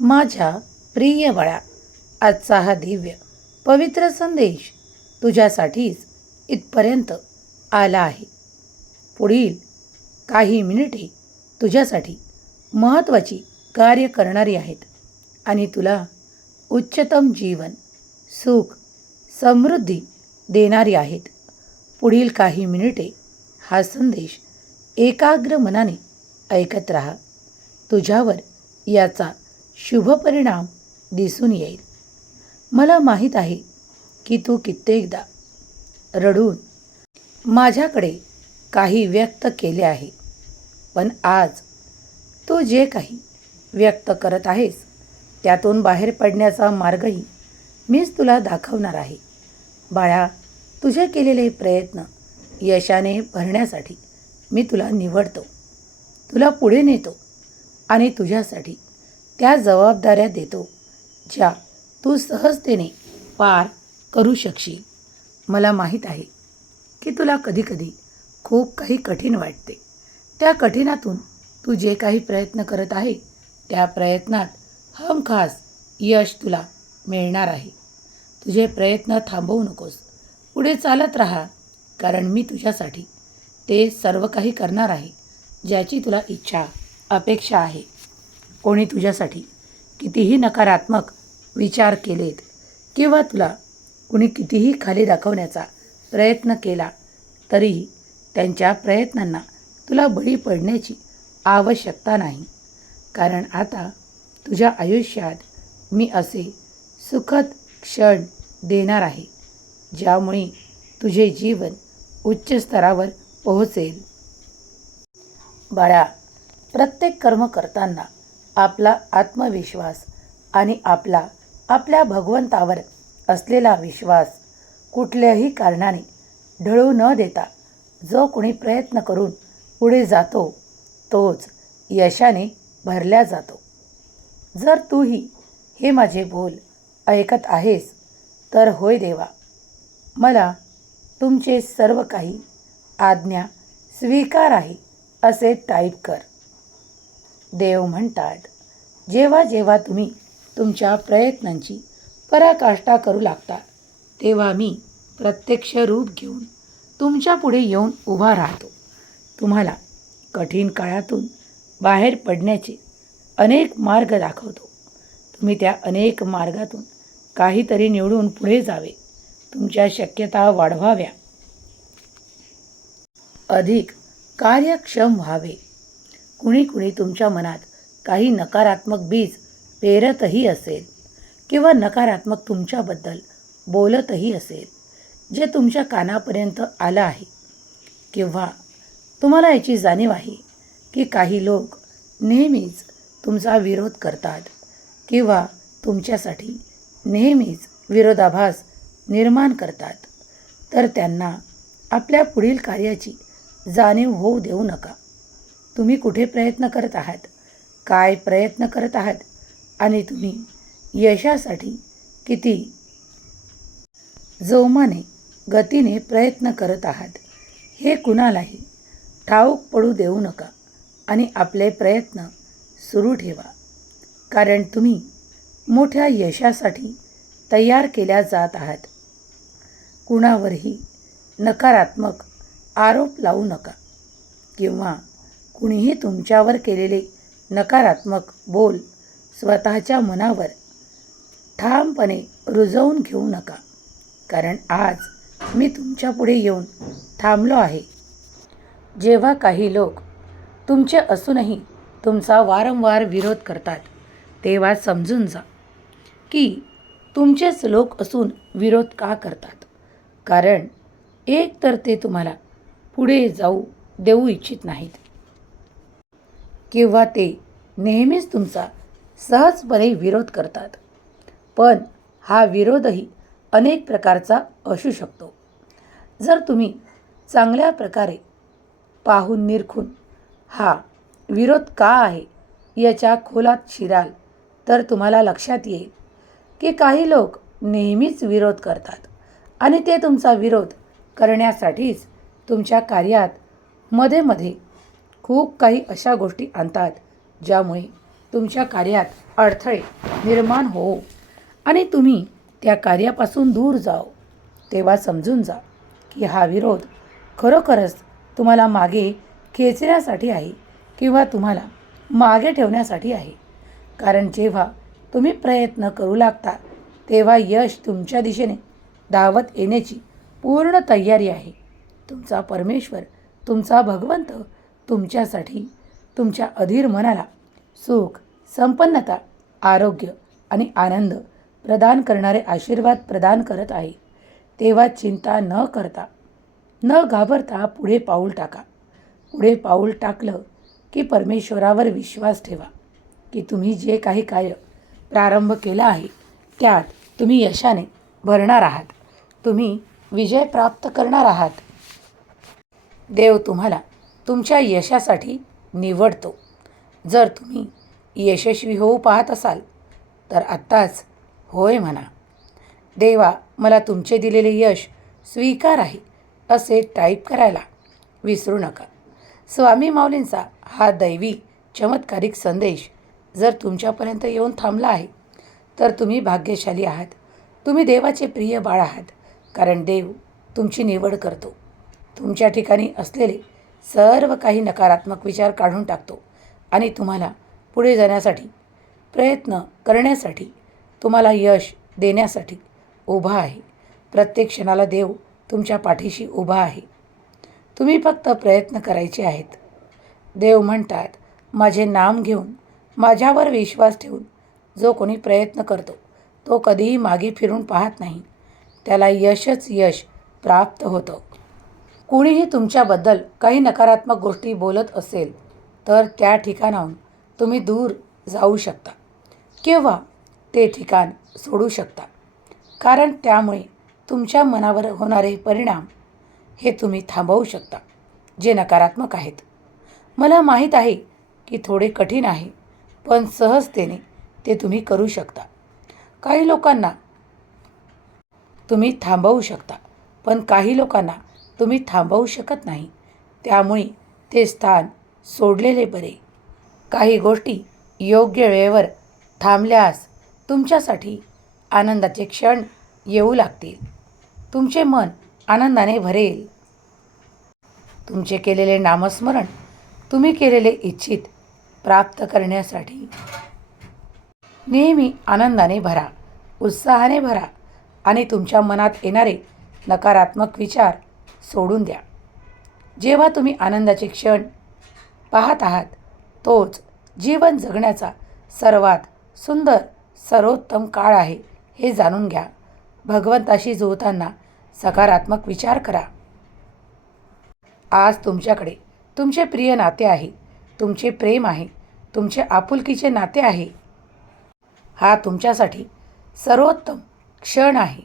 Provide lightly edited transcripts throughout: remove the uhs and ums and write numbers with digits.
माझ्या प्रिय बाळा, आजचा हा दिव्य पवित्र संदेश तुझ्यासाठीच इथपर्यंत आला आहे. पुढील काही मिनिटे तुझ्यासाठी महत्त्वाची कार्य करणारी आहेत आणि तुला उच्चतम जीवन, सुख, समृद्धी देणारी आहेत. पुढील काही मिनिटे हा संदेश एकाग्र मनाने ऐकत राहा. तुझ्यावर याचा शुभ परिणाम दिसून येईल. मला माहीत आहे की तू कित्येकदा रडून माझ्याकडे काही व्यक्त केले आहे, पण आज तू जे काही व्यक्त करत आहेस त्यातून बाहेर पडण्याचा मार्गही मीच तुला दाखवणार आहे. बाळा, तुझे केलेले प्रयत्न यशाने भरण्यासाठी मी तुला निवडतो, तुला पुढे नेतो आणि तुझ्यासाठी त्या जबाबदाऱ्या देतो ज्या तू सहजतेने पार करू शकशील. मला माहीत आहे की तुला कधीकधी खूप काही कठीण वाटते. त्या कठीणातून तू जे काही प्रयत्न करत आहे त्या प्रयत्नात हमखास यश तुला मिळणार आहे. तुझे प्रयत्न थांबवू नकोस, पुढे चालत राहा, कारण मी तुझ्यासाठी ते सर्व काही करणार आहे ज्याची तुला इच्छा अपेक्षा आहे. कोणी तुझ्यासाठी कितीही नकारात्मक विचार केलेत किंवा तुला कुणी कितीही खाली दाखवण्याचा प्रयत्न केला तरीही त्यांच्या प्रयत्नांना तुला बळी पडण्याची आवश्यकता नाही. कारण आता तुझ्या आयुष्यात मी असे सुखद क्षण देणार आहे ज्यामुळे तुझे जीवन उच्च स्तरावर पोहोचेल. बाळा, प्रत्येक कर्म करताना आपला आत्मविश्वास आणि आपल्या भगवंतावर असलेला विश्वास कुठल्याही कारणाने ढळू न देता जो कोणी प्रयत्न करून पुढे जातो तोच यशाने भरल्या जातो. जर तूही हे माझे बोल ऐकत आहेस तर होय देवा, मला तुमचे सर्व काही आज्ञा स्वीकार आहे असे टाईप कर. देव म्हणतात, जेव्हा जेव्हा तुम्ही तुमच्या प्रयत्नांची पराकाष्ठा करू लागता तेव्हा मी प्रत्यक्ष रूप घेऊन तुमच्या पुढे येऊन उभा राहतो. तुम्हाला कठीण काळातून बाहेर पडण्याचे अनेक मार्ग दाखवतो. तुम्ही त्या अनेक मार्गातून काहीतरी निवडून पुढे जावे, तुमच्या शक्यता वाढवाव्या, अधिक कार्यक्षम व्हावे. कुणी तुमच्या मनात काही नकारात्मक बीज पेरतही असेल किंवा नकारात्मक तुमच्याबद्दल बोलतही असेल, जे तुमच्या कानापर्यंत आलं आहे. किंवा तुम्हाला याची जाणीव आहे की काही लोक नेहमीच तुमचा विरोध करतात किंवा तुमच्यासाठी नेहमीच विरोधाभास निर्माण करतात, तर त्यांना आपल्या पुढील कार्याची जाणीव होऊ देऊ नका. तुम्ही कुठे प्रयत्न करत आहात, काय प्रयत्न करत आहात आणि तुम्ही यशासाठी किती जोमाने गतीने प्रयत्न करत आहात हे कुणालाही ठाऊक पडू देऊ नका आणि आपले प्रयत्न सुरू ठेवा. कारण तुम्ही मोठ्या यशासाठी तयार केल्या जात आहात. कुणावरही नकारात्मक आरोप लावू नका किंवा कुणीही तुमच्यावर केलेले नकारात्मक बोल स्वतःच्या मनावर ठामपणे रुजवून घेऊ नका. कारण आज मी तुमच्या पुढे येऊन थांबलो आहे. जेव्हा काही लोक तुमचे असूनही तुमचा वारंवार विरोध करतात तेव्हा समजून जा की तुमचेच लोक असून विरोध का करतात. कारण एक तर ते तुम्हाला पुढे जाऊ देऊ इच्छित नाहीत किंवा ते नेहमीच तुमचा सहजपणे विरोध करतात. पण हा विरोधही अनेक प्रकारचा असू शकतो. जर तुम्ही चांगल्या प्रकारे पाहून निरखून हा विरोध का आहे याच्या खोलात शिराल तर तुम्हाला लक्षात येईल की काही लोक नेहमीच विरोध करतात आणि ते तुमचा विरोध करण्यासाठीच तुमच्या कार्यात मध्ये खूप काही अशा गोष्टी आणतात ज्यामुळे तुमच्या कार्यात अडथळे निर्माण हो आणि तुम्ही त्या कार्यापासून दूर जाओ, तेव्हा समजून जा की हा विरोध खरोखरच तुम्हाला मागे खेचण्यासाठी आहे किंवा तुम्हाला मागे ठेवण्यासाठी आहे. कारण जेव्हा तुम्ही प्रयत्न करू लागता तेव्हा यश तुमच्या दिशेने धावत येण्याची पूर्ण तयारी आहे. तुमचा परमेश्वर, तुमचा भगवंत तुमच्यासाठी तुमच्या अधीर मनाला सुख, संपन्नता, आरोग्य आणि आनंद प्रदान करणारे आशीर्वाद प्रदान करत आहे. तेव्हा चिंता न करता, न घाबरता पुढे पाऊल टाका. पुढे पाऊल टाकलं की परमेश्वरावर विश्वास ठेवा की तुम्ही जे काही कार्य प्रारंभ केला आहे त्यात तुम्ही यशाने भरणार आहात. तुम्ही विजय प्राप्त करणार आहात. देव तुम्हाला तुमच्या यशासाठी निवडतो. जर तुम्ही यशस्वी होऊ पाहत असाल तर आत्ताच होय म्हणा. देवा, मला तुमचे दिलेले यश स्वीकार आहे असे टाईप करायला विसरू नका. स्वामी माऊलींचा हा दैवी चमत्कारिक संदेश जर तुमच्यापर्यंत येऊन थांबला आहे तर तुम्ही भाग्यशाली आहात. तुम्ही देवाचे प्रिय बाळ आहात. कारण देव तुमची निवड करतो. तुमच्या ठिकाणी असलेले सर्व काही नकारात्मक विचार काढून टाकतो आणि तुम्हाला पुढे जाण्यासाठी, प्रयत्न करण्यासाठी, तुम्हाला यश देण्यासाठी उभा आहे. प्रत्येक क्षणाला देव तुमच्या पाठीशी उभा आहे. तुम्ही फक्त प्रयत्न करायचे आहेत. देव म्हणतात, माझे नाम घेऊन, माझ्यावर विश्वास ठेवून जो कोणी प्रयत्न करतो तो कधीही मागे फिरून पाहत नाही. त्याला यशच यश प्राप्त होतं. कुणीही तुमच्याबद्दल काही नकारात्मक गोष्टी बोलत असेल तर त्या ठिकाणाहून तुम्ही दूर जाऊ शकता किंवा ते ठिकाण सोडू शकता. कारण त्यामुळे तुमच्या मनावर होणारे परिणाम हे तुम्ही थांबवू शकता, जे नकारात्मक आहेत. मला माहीत आहे की थोडे कठीण आहे, पण सहजतेने ते तुम्ही करू शकता. काही लोकांना तुम्ही थांबवू शकता, पण काही लोकांना तुम्ही थांबवू शकत नाही. त्यामुळे ते स्थान सोडलेले बरे. काही गोष्टी योग्य वेळेवर थांबल्यास तुमच्यासाठी आनंदाचे क्षण येऊ लागतील. तुमचे मन आनंदाने भरेल. तुमचे केलेले नामस्मरण तुम्ही केलेले इच्छित प्राप्त करण्यासाठी नेहमी आनंदाने भरा, उत्साहाने भरा आणि तुमच्या मनात येणारे नकारात्मक विचार सोडून द्या. जेव्हा तुम्ही आनंदाचे क्षण पाहत आहात तोच जीवन जगण्याचा सर्वात सुंदर, सर्वोत्तम काळ आहे हे जाणून घ्या. भगवंताशी जुळताना सकारात्मक विचार करा. आज तुमच्याकडे तुमचे प्रिय नाते आहे, तुमचे प्रेम आहे, तुमचे आपुलकीचे नाते आहे. हा तुमच्यासाठी सर्वोत्तम क्षण आहे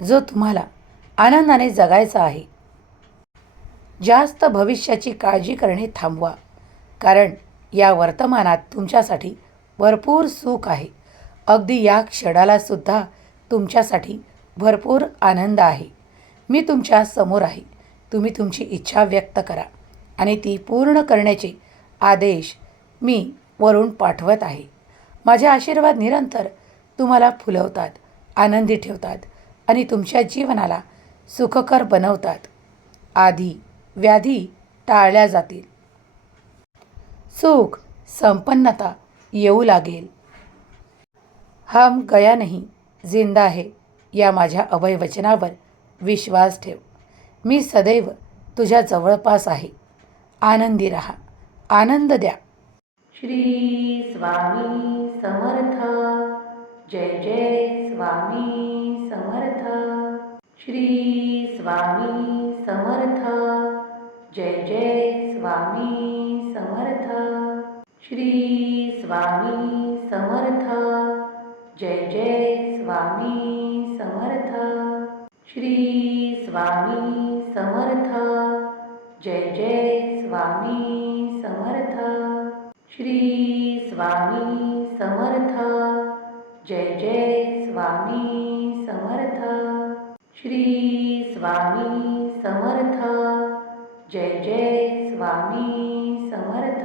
जो तुम्हाला आनंदाने जगायचा आहे. जास्त भविष्याची काळजी करणे थांबवा, कारण या वर्तमानात तुमच्यासाठी भरपूर सुख आहे. अगदी या क्षणाला सुद्धा तुमच्यासाठी भरपूर आनंद आहे. मी तुमच्या समोर आहे. तुम्ही तुमची इच्छा व्यक्त करा आणि ती पूर्ण करण्याचे आदेश मी वरून पाठवत आहे. माझे आशीर्वाद निरंतर तुम्हाला फुलवतात, आनंदी ठेवतात आणि तुमच्या जीवनाला सुखकर बनवतात. आधी व्याधी टाळल्या जातील. सुख, संपन्नता येऊ लागेल. हम गया नहीं, जिंदा है या माझ्या अभय वचनावर विश्वास ठेव. मी सदैव तुझ्या जवळपास आहे. आनंदी राहा, आनंद द्या. श्री स्वामी समर्थ. जय जय स्वामी समर्थ. श्री स्वामी समर्थ. जय जय स्वामी समर्थ. श्री स्वामी समर्थ. जय जय स्वामी समर्थ. श्री स्वामी समर्थ. जय जय स्वामी समर्थ. श्री स्वामी समर्थ. जय जय स्वामी समर्थ. श्री स्वामी समर्थ. जय जय स्वामी समर्थ.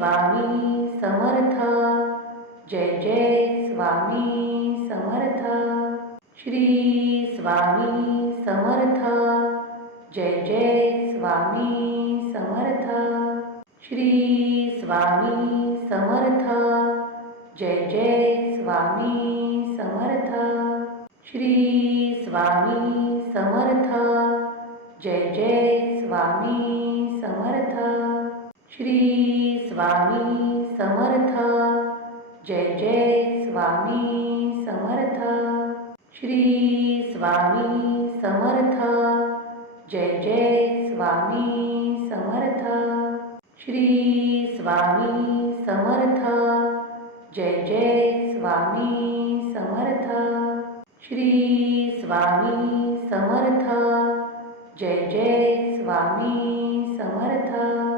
स्वामी समर्थ. जय जय स्वामी समर्थ. श्री स्वामी समर्थ. जय जय स्वामी समर्थ. श्री स्वामी समर्थ. जय जय स्वामी समर्थ. श्री स्वामी समर्थ. जय जय स्वामी समर्थ. श्री स्वामी समर्थ. जय जय स्वामी समर्थ. श्री स्वामी समर्थ. जय जय स्वामी समर्थ. श्री स्वामी समर्थ. जय जय स्वामी समर्थ. श्री स्वामी समर्थ. जय जय स्वामी समर्थ.